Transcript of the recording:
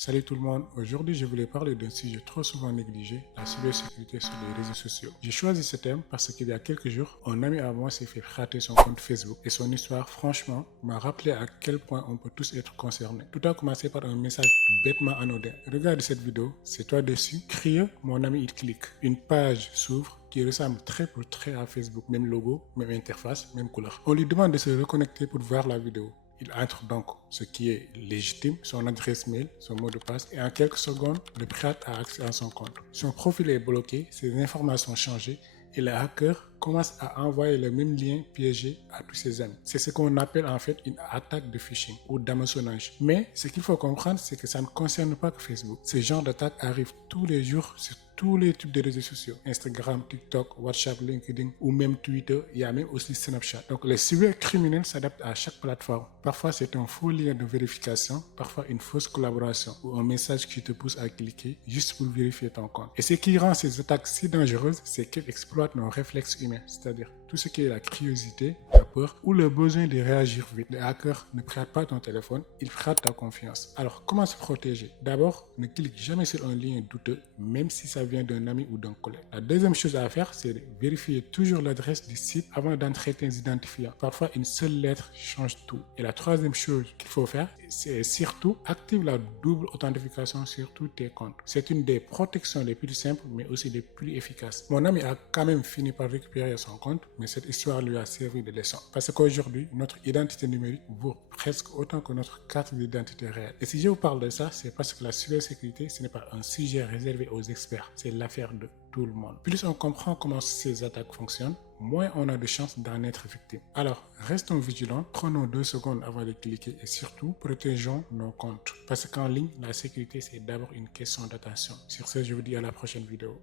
Salut tout le monde, aujourd'hui je voulais parler d'un sujet trop souvent négligé, la cybersécurité sur les réseaux sociaux. J'ai choisi ce thème parce qu'il y a quelques jours, un ami à moi s'est fait rater son compte Facebook et son histoire franchement m'a rappelé à quel point on peut tous être concernés. Tout a commencé par un message bêtement anodin. Regarde cette vidéo, c'est toi dessus, crie, mon ami il clique. Une page s'ouvre qui ressemble trait pour trait à Facebook, même logo, même interface, même couleur. On lui demande de se reconnecter pour voir la vidéo. Il entre donc ce qui est légitime, son adresse mail, son mot de passe, et en quelques secondes, le pirate a accès à son compte. Son profil est bloqué, ses informations changées, et le hacker commence à envoyer le même lien piégé à tous ses amis. C'est ce qu'on appelle en fait une attaque de phishing ou d'hameçonnage. Mais ce qu'il faut comprendre, c'est que ça ne concerne pas que Facebook. Ce genre d'attaque arrive tous les jours sur tous les types de réseaux sociaux, Instagram, TikTok, WhatsApp, LinkedIn ou même Twitter, il y a même aussi Snapchat. Donc les cybercriminels s'adaptent à chaque plateforme. Parfois c'est un faux lien de vérification, parfois une fausse collaboration ou un message qui te pousse à cliquer juste pour vérifier ton compte. Et ce qui rend ces attaques si dangereuses, c'est qu'elles exploitent nos réflexes humains, c'est-à-dire tout ce qui est la curiosité, la peur ou le besoin de réagir vite. Le hacker ne prête pas ton téléphone, il prête ta confiance. Alors comment se protéger? D'abord, ne clique jamais sur un lien douteux, même si ça vient d'un ami ou d'un collègue. La deuxième chose à faire, c'est de vérifier toujours l'adresse du site avant d'entrer tes identifiants. Parfois, une seule lettre change tout. Et la troisième chose qu'il faut faire, c'est surtout active la double authentification sur tous tes comptes. C'est une des protections les plus simples, mais aussi les plus efficaces. Mon ami a quand même fini par récupérer son compte, mais cette histoire lui a servi de leçon. Parce qu'aujourd'hui, notre identité numérique vaut presque autant que notre carte d'identité réelle. Et si je vous parle de ça, c'est parce que la cybersécurité, ce n'est pas un sujet réservé aux experts, c'est l'affaire de tout le monde. Plus on comprend comment ces attaques fonctionnent, moins on a de chances d'en être victime. Alors, restons vigilants, prenons 2 secondes avant de cliquer et surtout, protégeons nos comptes. Parce qu'en ligne, la sécurité, c'est d'abord une question d'attention. Sur ce, je vous dis à la prochaine vidéo.